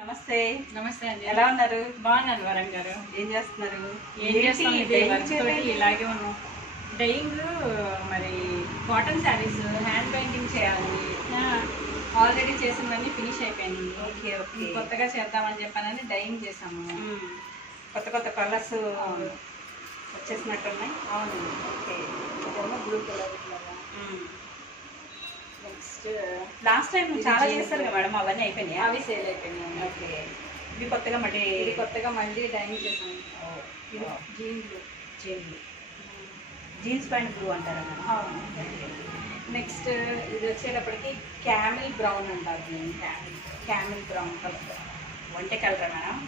నమస్తే. నమస్తే అండి. ఎలా ఉన్నారు? బాగున్నాను వరం గారు. ఏం చేస్తున్నారు? ఏం చేస్తాం ఇలాగే ఉన్నాం. డైయింగ్ మరి కాటన్ శారీస్ హ్యాండ్ పెయింటింగ్ చేయాలి. ఆల్రెడీ చేసినవన్నీ ఫినిష్ అయిపోయింది. Okay okay. కొత్తగా చేద్దామని చెప్పానని డైయింగ్ చేసాము. కొత్త కొత్త కలర్స్ వచ్చేసినట్టున్నాయి. అవును. ఓకే. ఇదేమో బ్లూ కలర్ ఇట్లాగా. నెక్స్ట్ లాస్ట్ టైం చాలా చేస్తారు కదా మేడం, అవన్నీ అయిపోయినాయి. అవి సేల్ అయిపోయినాయి. ఓకే. ఇవి కొత్తగా మళ్ళీ ఇది కొత్తగా మళ్ళీ డైయింగ్ చేసాము. ఇది జీన్స్ ప్యాంట్ బ్లూ అంటారా మేడం? అవును. నెక్స్ట్ ఇది వచ్చేటప్పటికి క్యామిల్ బ్రౌన్ అంటారు. Camel brown colour. వంటే కలరా మేడం?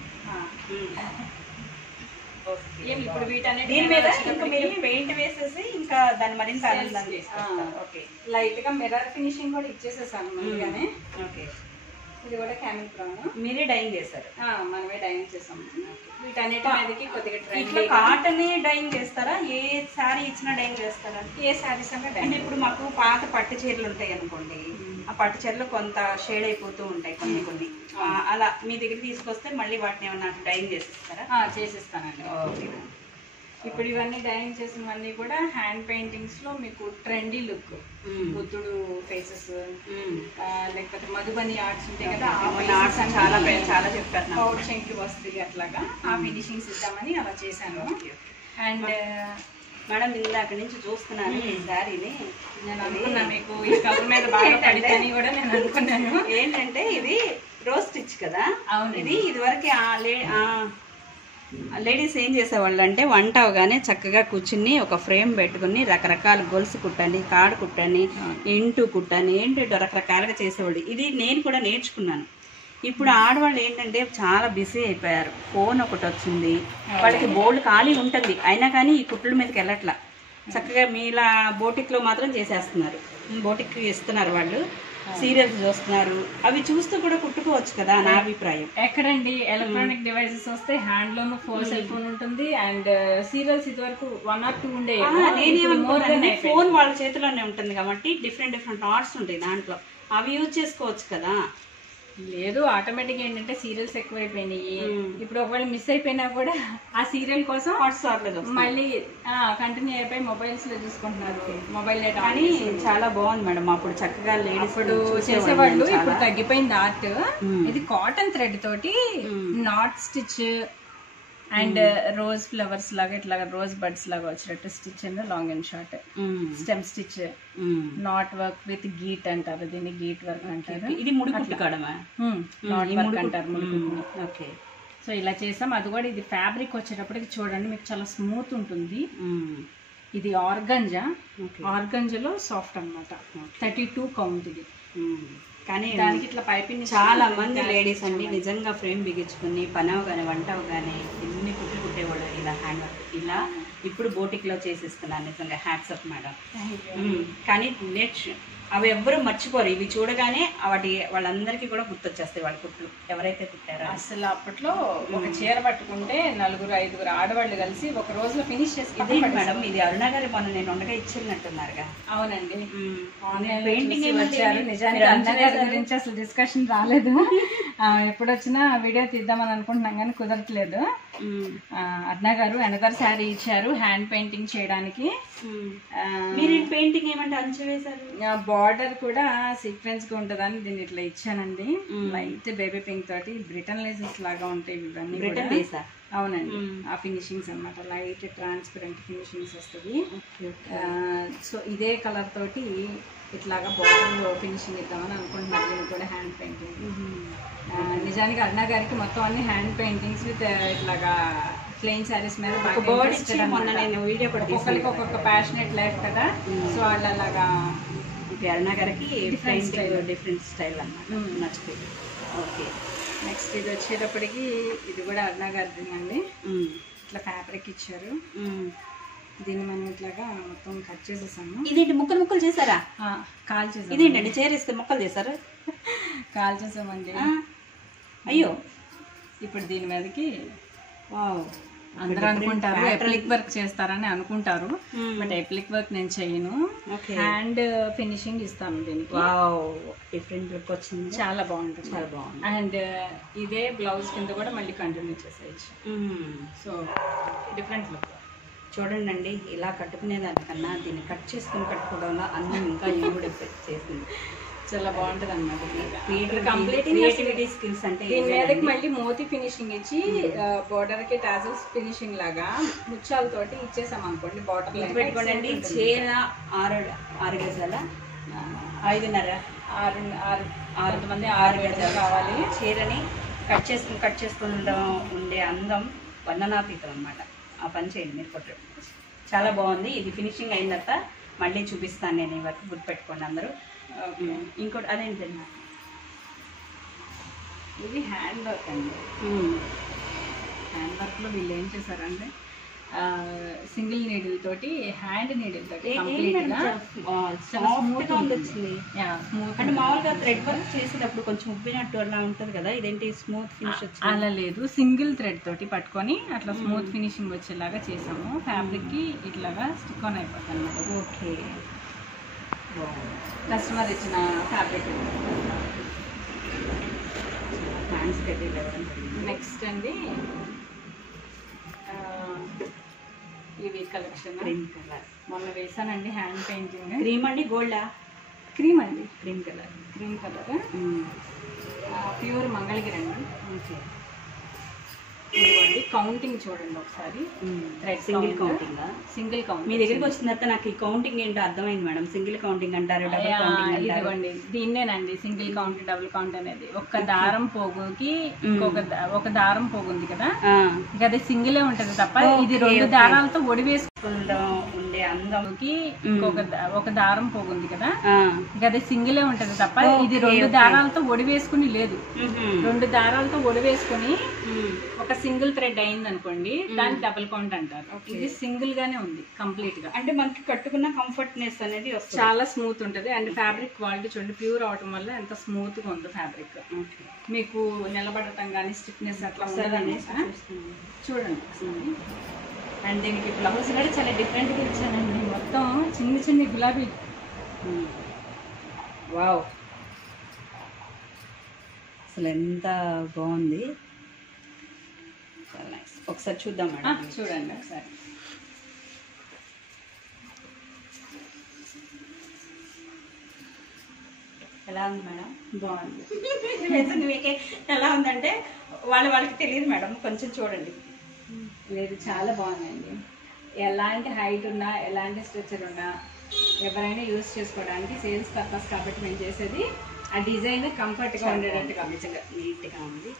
ఏం ఇప్పుడు వీటనే దీని మీద ఇంకా మీరు పెయింట్ వేసేసి ఇంకా దాన్ని మరింత ఆనందంగా చేస్తారు. ఓకే. లైట్ గా మిర్రర్ ఫినిషింగ్ కూడా ఇచ్చేసేసాను ముందుగానే. ఓకే. ఇది కూడా క్యామిల్ బ్రౌన్ మీరే డైయింగ్ చేస్తారు? మనమే డైయింగ్ చేసాము. వీటన్నిటి మీదకి కొద్దిగా ఇట్లా కాటన్ డైయింగ్ చేస్తారా? ఏ శారీ ఇచ్చినా డైయింగ్ చేస్తారా? ఏ శారీస్ అన్నా అంటే ఇప్పుడు మాకు పాత పట్టు చీరలు ఉంటాయి అనుకోండి, ఆ పట్టు చీరలు కొంత షేడ్ అయిపోతూ ఉంటాయి కొన్ని అలా మీ దగ్గర తీసుకొస్తే మళ్ళీ వాటిని ఏమన్నా డైయింగ్ చేసిస్తారా? చేసిస్తానండి. ఓకే. ఇప్పుడు ఇవన్నీ డైయింగ్ చేసినవన్నీ కూడా హ్యాండ్ పెయింటింగ్స్ లో మీకు ట్రెండీ లుక్, బుద్ధుడు ఫేసెస్, లేకపోతే మధుబని ఆర్ట్స్ ఉంటాయి కదా, చాలా చెప్పారు. పౌడ్ శంకి వస్తుంది అట్లాగా ఆ ఫినిషింగ్స్ ఇద్దామని అలా చేశాను. అండ్ మేడం ఇందాక నుంచి చూస్తున్నాను ఈ శారీని. నేను అనుకున్నా మీకు ఈ కలర్ మీద బాగా పడితేని కూడా నేను అనుకున్నాను. ఏంటంటే ఇది రోజ్ స్టిచ్ కదా. అవును. ఇది వరకు లేడీస్ ఏం చేసేవాళ్ళు అంటే వంట అవగానే చక్కగా కూర్చుని ఒక ఫ్రేమ్ పెట్టుకుని రకరకాల గొలుసు కుట్టని, కాడు కుట్టని, ఇంటూ కుట్టని, ఏంటో రకరకాలుగా చేసేవాళ్ళు. ఇది నేను కూడా నేర్చుకున్నాను. ఇప్పుడు ఆడవాళ్ళు ఏంటంటే చాలా బిజీ అయిపోయారు. ఫోన్ ఒకటి వచ్చింది, వాళ్ళకి బోల్డ్ ఖాళీ ఉంటుంది, అయినా కానీ ఈ కుట్ల మీదకి వెళ్ళట్లా. చక్కగా మీలా బోటిక్లో మాత్రం చేసేస్తున్నారు. బోటిక్ ఇస్తున్నారు వాళ్ళు, సీరియల్స్ చూస్తున్నారు. అవి చూస్తూ కూడా కుట్టుకోవచ్చు కదా నా అభిప్రాయం. ఎక్కడండి ఎలక్ట్రానిక్ డివైసెస్ వస్తే హ్యాండ్ లోను సెల్ ఫోన్ ఉంటుంది. అండ్ సీరియల్స్ ఇది వరకు 1 or 2 ఉండే. నేనేమనుకుంటానంటే ఫోన్ వాళ్ళ చేతిలోనే ఉంటుంది కాబట్టి డిఫరెంట్ ఆర్ట్స్ ఉంటాయి దాంట్లో, అవి యూజ్ చేసుకోవచ్చు కదా. లేదు, ఆటోమేటిక్ ఏంటంటే సీరియల్స్ ఎక్కువైపోయినాయి. ఇప్పుడు ఒకవేళ మిస్ అయిపోయినా కూడా ఆ సీరియల్ కోసం మళ్ళీ కంటిన్యూ అయిపోయి మొబైల్స్ లో చూసుకుంటున్నారు. మొబైల్ కానీ చాలా బాగుంది మేడం. అప్పుడు చక్కగా లేడీస్ చేసేవాళ్ళు, ఇప్పుడు తగ్గిపోయింది ఆర్ట్. ఇది కాటన్ థ్రెడ్ తోటి knot stitch and rose flowers లాగా ఇట్లాగా రోజ్ బడ్స్ లాగా వచ్చినట్టు stitch and long and short stem stitch, knot work with గీట్ అంటారు, దీన్ని గీట్ వర్క్ అంటారు. ఇది ముడికుట్టు కాడమా? నాట్ వర్క్ అంటారు ముడికుట్టు. ఓకే. సో ఇలా చేసాం. అది కూడా ఇది ఫ్యాబ్రిక్ వచ్చేటప్పటికి చూడండి మీకు చాలా స్మూత్ ఉంటుంది. ఇది ఆర్గంజాలో సాఫ్ట్ అనమాట. 32 కౌంట్ ఇది. కానీ దానికి ఇట్లా పైపింగ్ చాలా మంది లేడీస్ అండి నిజంగా ఫ్రేమ్ బిగించుకుని పని అవగానే వంట అవగానే ఎన్ని కుట్లు కుట్టేవాళ్ళు ఇలా హ్యాండ్ వర్క్. ఇలా ఇప్పుడు బోటిక్లో చేసిస్తున్నాను. నిజంగా హ్యాట్స్ ఆఫ్ మేడం. కానీ నెక్స్ట్ అవి ఎవ్వరూ మర్చిపోరు. ఇవి చూడగానే వాళ్ళందరికీ కూడా గుర్తొచ్చేస్తాయి వాళ్ళ కుట్లు ఎవరైతే కుట్టారో. అసలు అప్పట్లో ఒక చీర పట్టుకుంటే 4-5 ఆడవాళ్ళు కలిసి ఒక రోజులో ఫినిష్ చేసి మేడం ఇది అరుణ గారి మొన్న నేను ఉండగా ఇచ్చినట్టున్నారుగా. అవునండి. పెయింటింగ్ వచ్చారు. నిజానికి అరుణ గారి గురించి అసలు డిస్కషన్ రాలేదు. ఎప్పుడు వచ్చినా వీడియో తీద్దామని అనుకుంటున్నాం కానీ కుదరట్లేదు. అరుణ గారు అనదర్ శారీ ఇచ్చారు హ్యాండ్ పెయింటింగ్ చేయడానికి. మీరు పెయింటింగ్ ఏమంటే అంచు వేశారు. బార్డర్ కూడా సీక్వెన్స్ గా ఉంటదని దీన్ని ఇట్లా ఇచ్చానండి. లైట్ బేబీ పింక్ తోటి బ్రిటన్ లేసెస్ లాగా ఉంటాయి ఇవన్నీ. అవునండి. ఆ ఫినిషింగ్స్ అనమాట. లైట్ ట్రాన్స్పరెంట్ ఫినిషింగ్స్ వస్తుంది. సో ఇదే కలర్ తోటి ఇట్లాగా బార్డర్ ఫినిషింగ్ ఇద్దామని అనుకుంటున్నారు. దీన్ని కూడా హ్యాండ్ పెయింటింగ్. నిజానికి అరుణ గారికి మొత్తం అన్ని హ్యాండ్ పెయింటింగ్స్ విత్ ఇట్లాగా ప్లెయిన్ శారీస్ మీద ఒక్కొక్క ప్యాషనేట్ లైఫ్ కదా. సో వాళ్ళు అలాగా అరుణ గారికి డిఫరెంట్ స్టైల్ అన్నమాట నచ్చిపోయింది. ఓకే. నెక్స్ట్ ఇది వచ్చేటప్పటికి ఇది కూడా అరుణ గారిది అండి. ఇట్లా ఫ్యాబ్రిక్ ఇచ్చారు. దీన్ని మనం ఇట్లాగా మొత్తం కట్ చేసేసాము. ఇదేంటి ముక్కలు చేసారా? కాల్ చేసాం. ఇదేంటండి చేరేస్తే ముక్కలు చేశారు? కాల్ చేసామండి. అయ్యో. ఇప్పుడు దీని మీదకి అందరూ అనుకుంటారు ఎప్లిక్ వర్క్ చేస్తారని అనుకుంటారు, బట్ ఎప్లిక్ వర్క్ నేను చేయను. హ్యాండ్ ఫినిషింగ్ ఇస్తాను దీనికి. డిఫరెంట్ లుక్ వచ్చింది, చాలా బాగుంటుంది, చాలా బాగుంది. అండ్ ఇదే బ్లౌజ్ కింద కూడా మళ్ళీ కంటిన్యూ చేసేయచ్చు. So different look. చూడండి అండి, ఇలా కట్టుకునే దానికన్నా దీన్ని కట్ చేసుకుని కట్టుకోవడంలో అన్నం ఇంకా ఈవిడ చేసింది. చాలా బాగుంటుంది అన్నమాట. క్రియేటివిటీ స్కిల్స్ అంటే దీని మీదకి మళ్ళీ మోతీ ఫినిషింగ్ ఇచ్చి బోర్డర్ కి టాజల్స్ ఫినిషింగ్ లాగా ముత్యాలతోటి ఇచ్చేసాం అనుకోండి. బార్డర్ పెట్టుకోండి. చీర 6 గజాల 5.5 6 మంది 6 గజాలు కావాలి. చీరని కట్ చేసుకుంటూ ఉండే అందం వర్ణనాతీతం అన్నమాట. ఆ పని చేయండి మీరు కొట్టు. చాలా బాగుంది. ఇది ఫినిషింగ్ అయిన తర్వాత మళ్ళీ చూపిస్తాను నేను. ఈ వర్క్ గుర్తుపెట్టుకోండి అందరూ. ఇంకోటి అదేంటండి, ఇది హ్యాండ్ వర్క్ అండి. హ్యాండ్ వర్క్లో వీళ్ళు ఏం చేశారంటే సింగిల్ నీడిల్ తోటి హ్యాండ్ నీడిల్ తోటి అంటే మామూలుగా థ్రెడ్ వర్క్ చేసేటప్పుడు కొంచెం ఉబ్బినట్టు అలా ఉంటుంది కదా, ఇదేంటి స్మూత్ ఫినిష్ వచ్చింది? అలా లేదు, సింగిల్ థ్రెడ్ తోటి పట్టుకొని అట్లా స్మూత్ ఫినిషింగ్ వచ్చేలాగా చేసాము. ఫ్యాబ్రిక్ కి ఇట్లాగా స్టిక్ ఆన్ అయిపోతుంది అన్నమాట. ఓకే, కస్టమర్ ఇచ్చిన ఫ్యాబ్రిక్. నెక్స్ట్ అండి ఇవి కలెక్షన్ క్రీమ్ కలర్ మొన్న వేసానండి. Hand painting. క్రీమ్ అండి, గోల్డా? క్రీమ్ అండి, cream colour. Cream colour pure Mangalagiri అండి. ఓకే, ఇదిగోండి కౌంటింగ్ చూడండి ఒకసారి. Single counting. సింగిల్ కౌంట్ మీ దగ్గరికి వచ్చిన తర్వాత నాకు ఈ కౌంటింగ్ ఏంటో అర్థమైంది మేడం. సింగిల్ కౌంటింగ్ అంటారు, డబుల్ కౌంటింగ్ అంటారు. ఇదిగోండి దీన్నేనండి సింగిల్ కౌంట్ డబుల్ కౌంట్ అనేది. ఒక దారం పోగుకి ఒక దారం పోగుంది కదా, ఇంకా అది సింగిలే ఉంటది తప్ప ఇది 2 దారాలతో ఒడివేసుకుంటాం ఉండే అందంకి ఒక దారం పోగుంది కదా, ఇంకా అది సింగిలే ఉంటది తప్ప ఇది 2 దారాలతో ఒడివేసుకుని లేదు. 2 దారాలతో ఒడివేసుకుని ఒక సింగిల్ థ్రెడ్ అయింది అనుకోండి, దాన్ని డబుల్ కౌంట్ అంటారు. ఇది సింగిల్ గానే ఉంది కంప్లీట్ గా. అంటే మనకి కట్టుకున్న కంఫర్ట్నెస్ అనేది వస్తుంది, చాలా స్మూత్ ఉంటుంది. అండ్ ఫ్యాబ్రిక్ క్వాలిటీ చూడండి, ప్యూర్ అవటం వల్ల ఎంత స్మూత్ గా ఉంది ఫ్యాబ్రిక్. మీకు నిలబడటం కానీ స్టిఫ్నెస్ అట్లా ఉండదని చూడండి. అండ్ దీనికి బ్లౌజ్ కూడా చాలా డిఫరెంట్ గా ఇచ్చానండి. మొత్తం చిన్న చిన్న గులాబీ. వావ్, అసలు ఎంత బాగుంది. ఒకసారి చూద్దాం మేడం. చూడండి ఒకసారి. ఎలా ఉంది మేడం? బాగుంది. మీకే ఎలా ఉందంటే వాళ్ళకి తెలియదు మేడం, కొంచెం చూడండి. లేదు, చాలా బాగుందండి. ఎలాంటి హైట్ ఉన్నా ఎలాంటి స్ట్రక్చర్ ఉన్నా ఎవరైనా యూజ్ చేసుకోవడానికి సేల్స్ పర్పస్ కాబట్టి మేము చేసేది ఆ డిజైన్ కంఫర్ట్గా ఉండేటట్టుగా నిజంగా నీట్గా ఉంది.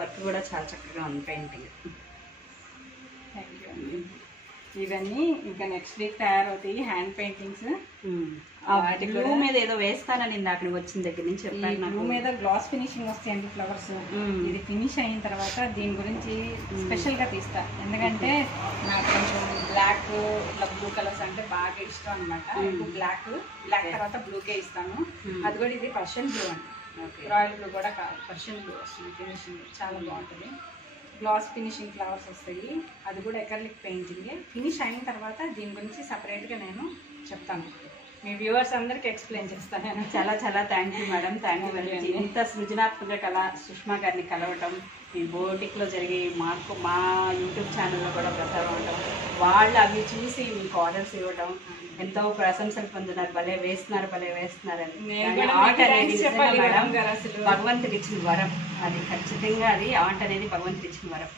వర్క్ కూడా చాలా చక్కగా ఉంది. పెయింటింగ్. Thank you. ఇవన్నీ ఇంకా నెక్స్ట్ వీక్ తయారవుతాయి హ్యాండ్ పెయింటింగ్స్. బ్లూ మీద ఏదో వేస్తానని అక్కడికి వచ్చిన దగ్గర నుంచి చెప్పాను. బ్లూ మీద గ్లాస్ ఫినిషింగ్ వస్తాయండి ఫ్లవర్స్. ఇది ఫినిష్ అయిన తర్వాత దీని గురించి స్పెషల్ గా తీస్తా, ఎందుకంటే నాకు కొంచెం బ్లాక్ ఇట్లా బ్లూ కలర్స్ అంటే బాగా ఇష్టం అనమాట. బ్లాక్ తర్వాత బ్లూకే ఇస్తాను. అది కూడా ఇది పర్షియన్ బ్లూ అండి, రాయల్ బ్లూ కూడా కాదు, పర్షియన్ బ్లూ వస్తుంది. ఫినిషింగ్ చాలా బాగుంటుంది. గ్లాస్ ఫినిషింగ్ ఫ్లవర్స్ వస్తాయి, అది కూడా ఎకర్లిక్ పెయింటింగ్. ఫినిష్ అయిన తర్వాత దీని గురించి సపరేట్గా నేను చెప్తాను, మీ వ్యూవర్స్ అందరికి ఎక్స్ప్లెయిన్ చేస్తాను నేను. చాలా చాలా thank you madam, thank you very much. ఇంత సృజనాత్మక కళ సుష్మా గారిని కలవటం, ఈ బోటిక్లో జరిగే మా యూట్యూబ్ ఛానల్లో కూడా ప్రసారం అవటం, వాళ్ళు అవి చూసి మీకు ఆర్డర్స్ ఇవ్వటం, ఎంతో ప్రశంసలు పొందుతున్నారు. భలే వేస్తున్నారు అని. ఆర్ట్ అనేది మేడం భగవంతుడు ఇచ్చిన వరం, అది ఖచ్చితంగా అది ఆర్ట్ అనేది భగవంతుడు ఇచ్చిన వరం.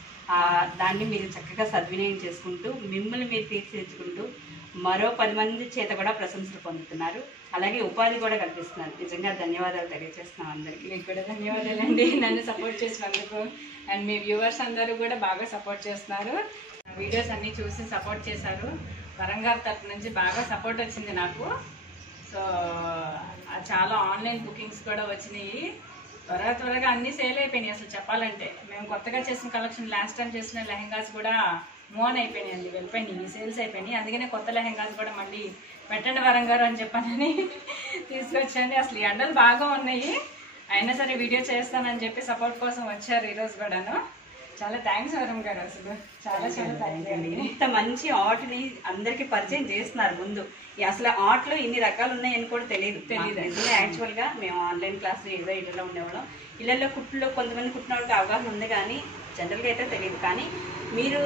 దాన్ని మీరు చక్కగా సద్వినియోగం చేసుకుంటూ మిమ్మల్ని మీరు తీర్చిదిద్దుకుంటూ మరో 10 మంది చేత కూడా ప్రశంసలు పొందుతున్నారు. అలాగే ఉపాధి కూడా కల్పిస్తున్నారు. నిజంగా ధన్యవాదాలు తెలియజేస్తున్నాం అందరికీ. మీకు కూడా ధన్యవాదాలండి నన్ను సపోర్ట్ చేసినందుకు. అండ్ మీ వ్యూవర్స్ అందరూ కూడా బాగా సపోర్ట్ చేస్తున్నారు. వీడియోస్ అన్నీ చూసి సపోర్ట్ చేశారు. వరంగల్ తరపు నుంచి బాగా సపోర్ట్ వచ్చింది నాకు. సో చాలా ఆన్లైన్ బుకింగ్స్ కూడా వచ్చినాయి. త్వరగా అన్నీ సేల్ అయిపోయినాయి. అసలు చెప్పాలంటే మేము కొత్తగా చేసిన కలెక్షన్ లాస్ట్ టైం చేసిన లెహెంగాస్ కూడా మోన్ అయిపోయినాయండి, వెళ్ళిపోయినాయి, సేల్స్ అయిపోయినాయి. అందుకనే కొత్త లెహెంగాస్ కూడా మళ్ళీ పెట్టండి వరంగారు అని చెప్పానని తీసుకొచ్చాను. అసలు ఈ ఎండలు బాగా ఉన్నాయి, అయినా సరే వీడియో చేస్తానని చెప్పి సపోర్ట్ కోసం వచ్చారు ఈరోజు కూడాను. చాలా థ్యాంక్స్ వరం గారు, అసలు చాలా చాలా థ్యాంక్స్ అండి. ఇంత మంచి ఆర్ట్ని అందరికి పరిచయం చేస్తున్నారు ముందు. అసలు ఆర్ట్లో ఇన్ని రకాలు ఉన్నాయని కూడా తెలియదు. యాక్చువల్గా మేము ఆన్లైన్ క్లాస్ ఏదో ఇళ్ళలో ఉండేవాళ్ళం. ఇళ్ళల్లో కుట్లో కొంతమంది కుట్టిన వాళ్ళకి అవగాహన ఉంది, కానీ జనరల్గా అయితే తెలియదు. కానీ మీరు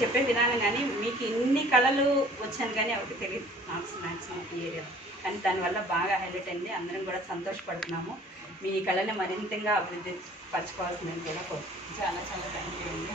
చెప్పే విధానం కానీ మీకు ఇన్ని కళలు వచ్చాను కానీ ఎవరికి తెలియదు మ్యాక్సిమం ఈ ఏరియాలో. కానీ దానివల్ల బాగా హైలైట్ అయింది. అందరం కూడా సంతోషపడుతున్నాము. మీ కళని మరింతగా అభివృద్ధి పరచుకోవాల్సిందని కూడా కోరుతున్నాను. చాలా చాలా థ్యాంక్ యూ అండి.